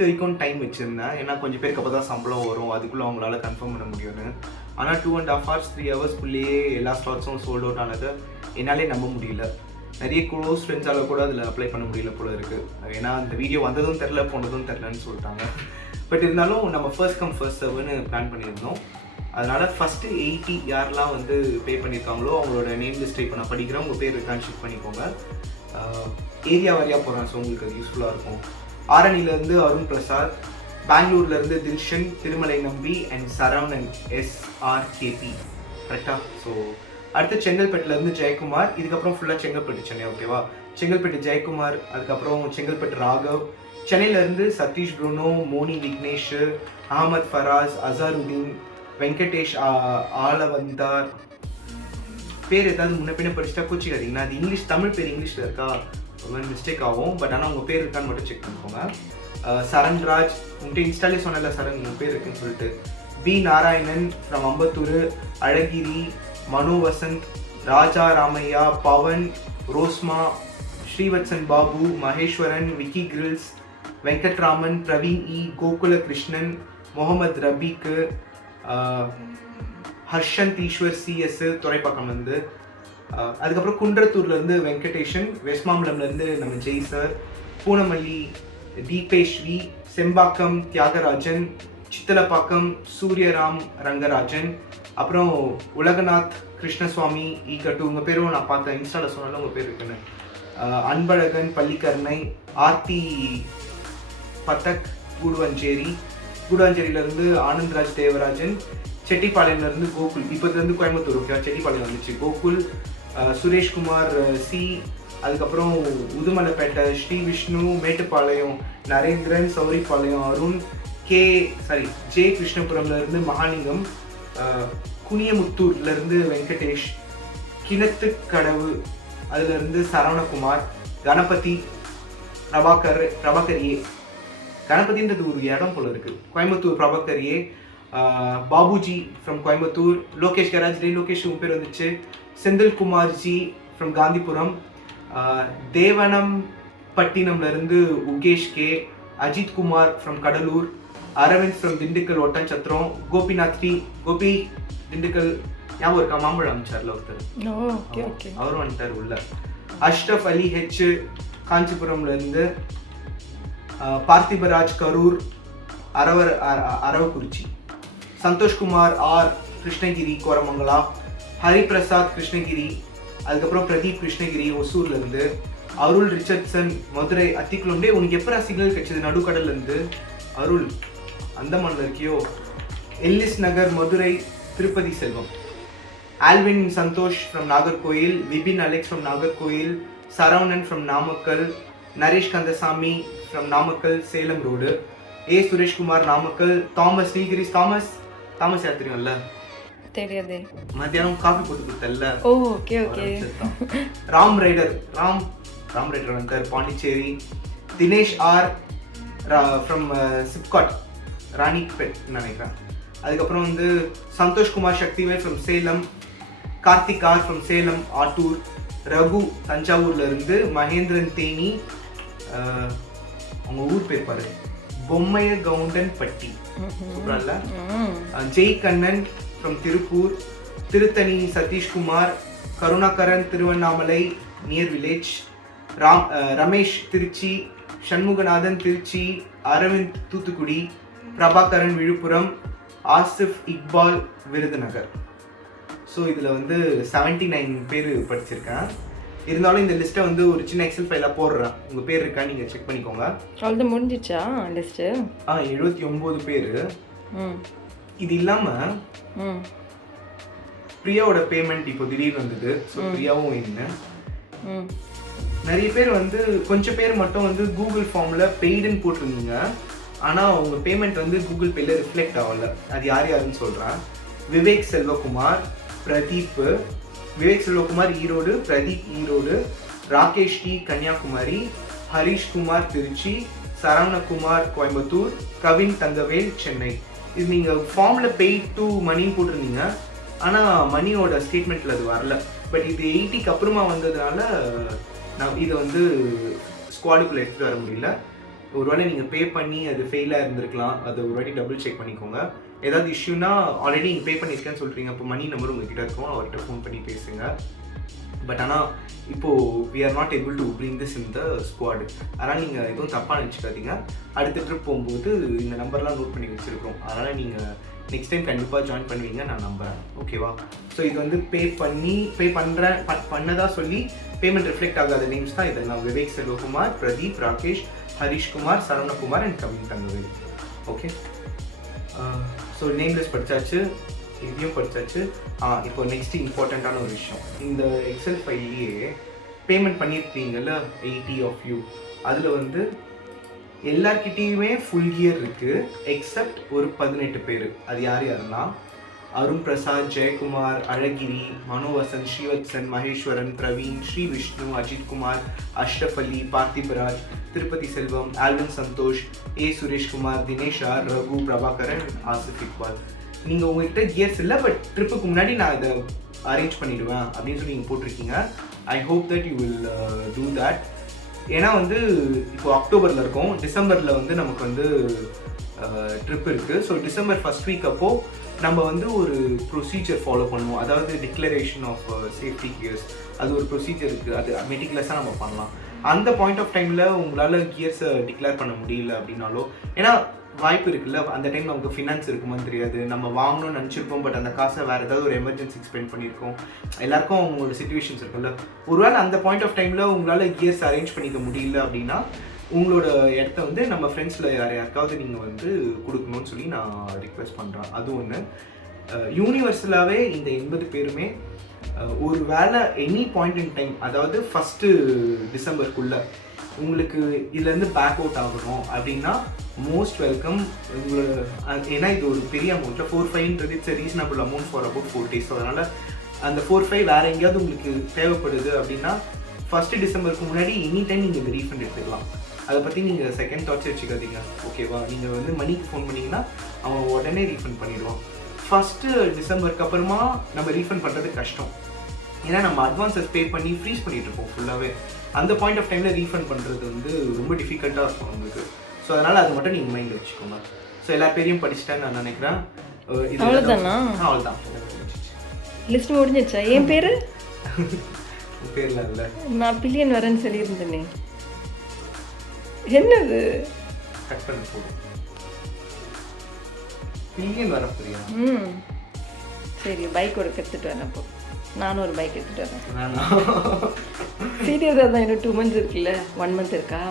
வரைக்கும் டைம் வச்சுருந்தேன். ஏன்னா கொஞ்சம் பேருக்கு அப்போ தான் சம்பளம் வரும், அதுக்குள்ளே அவங்களால கன்ஃபார்ம் பண்ண முடியும்னு. ஆனால் 2.5 hours 3 hours எல்லா ஸ்லாட்ஸும் சோல்ட் அவுட் ஆனது என்னாலே நம்ப முடியல. நிறைய க்ளோஸ் ஃப்ரெண்ட்ஸால் கூட அதில் அப்ளை பண்ண முடியல போல இருக்குது. ஏன்னா அந்த வீடியோ வந்ததும் தெரில, போனதும் தெரிலன்னு சொல்லிட்டாங்க. பட் இருந்தாலும் நம்ம ஃபர்ஸ்ட் கம் ஃபர்ஸ்ட் சர்வ்னு பிளான் பண்ணியிருந்தோம். அதனால் ஃபஸ்ட்டு 80 யாரெல்லாம் வந்து பே பண்ணியிருக்காங்களோ அவங்களோட நேம் லிஸ்ட்டை இப்போ நான் படிக்கிறேன், உங்கள் பேர் இருக்கான்னு செக் பண்ணிக்கோங்க. ஏரியா வரையாக போகிறேன், ஸோ உங்களுக்கு அது யூஸ்ஃபுல்லாக இருக்கும். ஆரணிலேருந்து அருண் பிரசாத், பெங்களூர்லேருந்து தில்ஷன், திருமலை நம்பி அண்ட் சரவணன் SRKP. கரெக்டாக? ஸோ அடுத்து செங்கல்பட்டுலேருந்து ஜெயக்குமார். இதுக்கப்புறம் ஃபுல்லாக செங்கல்பட்டு சென்னை, ஓகேவா? செங்கல்பட்டு ஜெயக்குமார், அதுக்கப்புறம் செங்கல்பட்டு ராகவ். சென்னையிலேருந்து சதீஷ் ப்ரூனோ, மோனி விக்னேஷ், அகமத் ஃபராஸ், அசாருதீன், வெங்கடேஷ் ஆலவந்தார். பேர் ஏதாவது முன்ன பின்ன படிச்சுட்டா கோச்சிக்காதீங்கன்னா, அது இங்கிலீஷ், தமிழ் பேர் இங்கிலீஷில் இருக்கா, ஒரு மாதிரி மிஸ்டேக் ஆகும். பட் ஆனால் உங்கள் பேர் இருக்கான்னு மட்டும் செக் பண்ணிக்கோங்க. சரண்ராஜ், உங்கள்கிட்ட இன்ஸ்டாலே சொன்னல சரண் உங்கள் பேர் இருக்குன்னு சொல்லிட்டு. பி நாராயணன் ஃப்ரம் அம்பத்தூர், அழகிரி, மனோ வசந்த், ராஜா ராமையா, பவன், ரோஸ்மா, ஸ்ரீவத்சன் பாபு, மகேஸ்வரன், விக்கி கிரில்ஸ், வெங்கட்ராமன், பிரவீன் கோகுல கிருஷ்ணன், முகமது ரபீக்கு, ஹர்ஷந்த் ஈஸ்வர் CS துறைப்பாக்கம் வந்து. அதுக்கப்புறம் குன்றத்தூர்லேருந்து வெங்கடேஷன், வெஸ்மாம்பலம்லேருந்து நம்ம ஜெய் சார், பூனமல்லி தீபேஷ் வி, செம்பாக்கம் தியாகராஜன், சித்தலப்பாக்கம் சூரியராம் ரங்கராஜன், அப்புறம் உலகநாத் கிருஷ்ணசுவாமி ஈகட்டு. உங்கள் பேரும் நான் பார்த்தேன், இன்ஸ்டாவில் சொன்னாலும் உங்கள் பேர் இருக்குன்னு. அன்பழகன் பள்ளிக்கரணை, ஆர்த்தி பதக் கூடுவஞ்சேரி, கூடுவாஞ்சேரியிலேருந்து ஆனந்த்ராஜ் தேவராஜன், செட்டிப்பாளையம்லேருந்து கோகுல். இப்போதுலேருந்து கோயம்புத்தூர், ஓகே? செட்டிப்பாளையம் வந்துச்சு. கோகுல், சுரேஷ்குமார் C, அதுக்கப்புறம் உதுமலைப்பேட்டை ஸ்ரீ விஷ்ணு, மேட்டுப்பாளையம் நரேந்திரன், சௌரிப்பாளையம் அருண், ஜே கிருஷ்ணபுரம்லேருந்து மகாலிங்கம், குனியமுத்தூர்லேருந்து வெங்கடேஷ், கிணத்து கடவு அதுலேருந்து சரவணகுமார், கணபதி, பிரபாகர் ஏ. கணபதின்றது ஒரு இடம் போல இருக்கு, கோயம்புத்தூர் பிரபாகர் ஏ, பாபுஜி ஃப்ரம் கோயம்புத்தூர், லோகேஷ் கராஜ், லோகேஷ் உங்க பேர் வந்துச்சு, செந்தில்குமார் ஜி ஃப்ரம் காந்திபுரம், தேவனம் பட்டினம்லேருந்து Ugesh K, Ajith Kumar from Cuddalore, Aravind from Dindigul Oddanchatram, Gopinath T, Gopi Dindigul ஞாபகம் இருக்கா, மாம்பழம் அமைச்சார்ல ஒருத்தர், அவரும் வந்துட்டார் உள்ள. அஷ்ரஃப் அலி H காஞ்சிபுரம்லேருந்து, பார்த்திபராஜ் கரூர் அரவக்குறிச்சி, சந்தோஷ்குமார் R கிருஷ்ணகிரி கோரமங்கலா, ஹரிபிரசாத் கிருஷ்ணகிரி, அதுக்கப்புறம் பிரதீப் கிருஷ்ணகிரி ஒசூர்லேருந்து, அருள் ரிச்சர்ட்சன் மதுரை அத்திக்குளம்டே. உனக்கு எப்போ சிக்னல் கிடைச்சது நடுக்கடல்லேருந்து? அருள் அந்தமான்ல இருக்கியோ? Ellis Nagar Madurai Tirupati Selvam, Alvin Santhosh from Nagercoil, Vipin Alex from Nagercoil, Saravanan from Namakkal, Naresh Kandasamy from Namakkal Salem road, Sureshkumar Namakkal, Thomas Nilgiris. Thomas யார் தெரியும்ல? தெரியாதே. மத்தியானம் காஃபி போட்டு கொடுத்தல்ல. ஓகே. ராம் ரைடர் வந்தார் பாண்டிச்சேரி, தினேஷ் R ஃப்ரம் சிப்காட் ராணிப்பேட் நினைக்கிறேன். அதுக்கப்புறம் வந்து Santhoshkumar Sakthivel from Salem, Karthik R from Salem Attur, Raghu தஞ்சாவூர்லேருந்து, மகேந்திரன் தேனி, அவங்க ஊர் பேர் பாரு, பொம்மைய கவுண்டன் பட்டி, சூப்பரல்ல. Jai Kannan from Tiruppur, Tiruttani Satheeshkumar, Karunakaran Tiruvannamalai near village, Ramesh Trichy, Shanmuganathan Trichy, Aravind Thoothukudi, Prabhakaran Villupuram, Asif Iqbal Virudhunagar. So இதில் வந்து 79 பேர் படிச்சிருக்கேன். இருந்தாலும் இந்த லிஸ்ட்டை வந்து ஒரு சின்ன எக்ஸல் ஃபைலாக போடுறேன், உங்கள் பேர் இருக்கா நீங்கள் செக் பண்ணிக்கோங்க. அவ்வளோ முடிஞ்சிச்சா லிஸ்ட்டு? 79 பேர். இது இல்லாமல் பிரியாவோட பேமெண்ட் இப்போ திடீர்னு வந்தது. ஸோ பிரியாவும் என்ன நிறைய பேர் வந்து கொஞ்சம் பேர் மட்டும் வந்து கூகுள் ஃபார்மில் பெய்டுன்னு போட்டிருந்தீங்க. ஆனால் உங்கள் பேமெண்ட் வந்து கூகுள் பேயில் ரிஃப்ளெக்ட் ஆகலை. அது யாருன்னு சொல்கிறேன். விவேக் செல்வகுமார், பிரதீப், விவேக் செல்வகுமார் ஈரோடு, பிரதீப் ஈரோடு, ராகேஷ் டி கன்னியாகுமரி, ஹரிஷ்குமார் திருச்சி, சரவணகுமார் கோயம்புத்தூர், கவின் தங்கவேல் சென்னை. இது நீங்கள் ஃபார்மில் பெய்ட் டு மணின்னு போட்டிருந்தீங்க, ஆனால் மணியோட ஸ்டேட்மெண்ட்டில் அது வரல. பட் இது 80க்கு அப்புறமா வந்ததுனால நான் இதை வந்து ஸ்குவாடுக்குள்ளே எடுத்துகிட்டு வர முடியல. ஒருவேளை நீங்கள் பே பண்ணி அது ஃபெயிலாக இருந்திருக்கலாம், அதை ஒரு வாட்டி டபுள் செக் பண்ணிக்கோங்க. ஏதாவது இஷ்யூனா ஆல்ரெடி நீங்கள் பே பண்ணியிருக்கேன்னு சொல்கிறீங்க, அப்போ மணி நம்பர் உங்ககிட்ட இருக்கும், அவர்கிட்ட ஃபோன் பண்ணி பேசுங்க. பட் ஆனால் இப்போது we are not able to bring this in the squad. அதனால் நீங்கள் எதுவும் தப்பாக நினச்சிக்காதீங்க. அடுத்த ட்ரிப் போகும்போது இந்த நம்பர்லாம் நோட் பண்ணி வச்சுருக்கோம். அதனால் நீங்கள் நெக்ஸ்ட் டைம் கண்டிப்பாக ஜாயின் பண்ணுவீங்க நான் நம்புகிறேன். ஓகேவா? ஸோ இது வந்து பே பண்ணதாக சொல்லி பேமெண்ட் ரிஃப்ளெக்ட் ஆகாத நேம்ஸ் தான் இதெல்லாம். Vivek Selvakumar, Pradeep, Rakesh, Harishkumar, Saravanakumar and Kavin Thangavel. Okay, so nameless படித்தாச்சு, இதையும் படித்தாச்சு. இப்போ நெக்ஸ்ட் இம்பார்ட்டண்ட்டான ஒரு விஷயம், இந்த எக்ஸல் ஃபைல்லையே பேமெண்ட் பண்ணியிருக்கீங்கல்ல 80 ஆஃப் யூ, அதில் வந்து எல்லார்கிட்டேயுமே ஃபுல் இயர் இருக்குது எக்ஸப்ட் ஒரு 18 பேர். அது யாருன்னா அருண் பிரசாத், ஜெயக்குமார், அழகிரி, Manovasan, Srivatsan, Maheswaran, Praveen, Sri Vishnu, Ajith Kumar, Ashraf Ali, Parthibaraj, Tirupati Selvam, Alvin Santhosh, A Sureshkumar, Dinesh R, Raghu, Prabhakaran, Asif Iqbal. நீங்கள் உங்கள்கிட்ட கியர்ஸ் இல்லை, பட் ட்ரிப்புக்கு முன்னாடி நான் இதை அரேஞ்ச் பண்ணிவிடுவேன் அப்படின்னு சொல்லி நீங்கள் போட்டிருக்கீங்க. I hope that you will do that. ஏன்னா வந்து இப்போ அக்டோபரில் இருக்கோம், டிசம்பரில் வந்து நமக்கு வந்து ட்ரிப் இருக்குது. ஸோ டிசம்பர் ஃபர்ஸ்ட் வீக் அப்போது நம்ம வந்து ஒரு ப்ரொசீஜர் ஃபாலோ பண்ணுவோம். அதாவது டிக்ளரேஷன் ஆஃப் சேஃப்டி கியர்ஸ், அது ஒரு ப்ரொசீஜர் இருக்குது, அது மெட்டிகுலஸாக நம்ம பண்ணலாம். அந்த பாயிண்ட் ஆஃப் டைமில் உங்களால் கியர்ஸை டிக்ளேர் பண்ண முடியல அப்படின்னாலோ, ஏன்னா வாய்ப்பு இருக்குல்ல, அந்த டைம் நமக்கு ஃபினான்ஸ் இருக்குமான்னு தெரியாது, நம்ம வாங்கணும்னு நினச்சிருப்போம், பட் அந்த காசை வேறு ஏதாவது ஒரு எமர்ஜென்சிக்கு ஸ்பெண்ட் பண்ணியிருக்கோம். எல்லாருக்கும் அவங்களோட சிச்சுவேஷன்ஸ் இருக்குல்ல. ஒருவேளை அந்த பாயிண்ட் ஆஃப் டைமில் உங்களால் கியர்ஸ் அரேஞ்ச் பண்ணிக்க முடியல அப்படின்னா உங்களோட இடத்த வந்து நம்ம ஃப்ரெண்ட்ஸில் யாருக்காவது நீங்கள் வந்து கொடுக்கணும்னு சொல்லி நான் ரிக்வெஸ்ட் பண்ணுறேன். அது ஒன்று. யூனிவர்சலாகவே இந்த 80 பேருமே ஒரு வேளை எனி பாயிண்ட் இன் டைம், அதாவது ஃபஸ்ட்டு டிசம்பருக்குள்ளே உங்களுக்கு இதுலேருந்து பேக் அவுட் ஆகணும் அப்படின்னா மோஸ்ட் வெல்கம். உங்களோட ஏன்னா இது ஒரு பெரிய அமௌண்ட்டில் 4,500 it's reasonable amount for about 4 days. அதனால் அந்த 4,500 வேறு எங்கேயாவது உங்களுக்கு தேவைப்படுது அப்படின்னா ஃபஸ்ட்டு டிசம்பருக்கு முன்னாடி எனி டைம் நீங்கள் இந்த ரீஃபண்ட் எடுத்துக்கலாம். அதை பற்றி நீங்கள் செகண்ட் தாட்ஸ் வச்சுக்காதீங்க. ஓகேவா? நீங்கள் வந்து மணிக்கு ஃபோன் பண்ணிங்கன்னா அவன் உடனே ரீஃபண்ட் பண்ணிடுவான். ஃபஸ்ட்டு டிசம்பருக்கு அப்புறமா நம்ம ரீஃபண்ட் பண்ணுறது கஷ்டம், ஏன்னா நம்ம அட்வான்ஸஸ் பே பண்ணி ஃப்ரீஸ் பண்ணிகிட்டு இருப்போம் ஃபுல்லாகவே. அந்த பாயிண்ட் ஆஃப் டைமில் ரீஃபண்ட் பண்ணுறது வந்து ரொம்ப டிஃபிகல்ட்டாக இருக்கும் உங்களுக்கு. ஸோ அதனால் அது மட்டும் நீங்கள் மைண்டில் வச்சுக்கோங்க. ஸோ எல்லா பேரையும் படிச்சுட்டேன்னு நான் நினைக்கிறேன். அவ்வளோதான், லிஸ்ட் முடிஞ்சிச்சா? என் பேர் பேர்ல இல்லை, நான் பில்லியன் வரேன்னு சொல்லியிருந்தேனே. என்னது கட் பண்ண போதும், பில்லியன் வர புரியா? சரி, பைக் ஒரு எடுத்துகிட்டு வரேன். அப்போ நானும் ஒரு பைக் எடுத்துகிட்டு வரேன். சீரியஸாக தான், இன்னும் 2 months இருக்குல்ல, 1 month இருக்கா?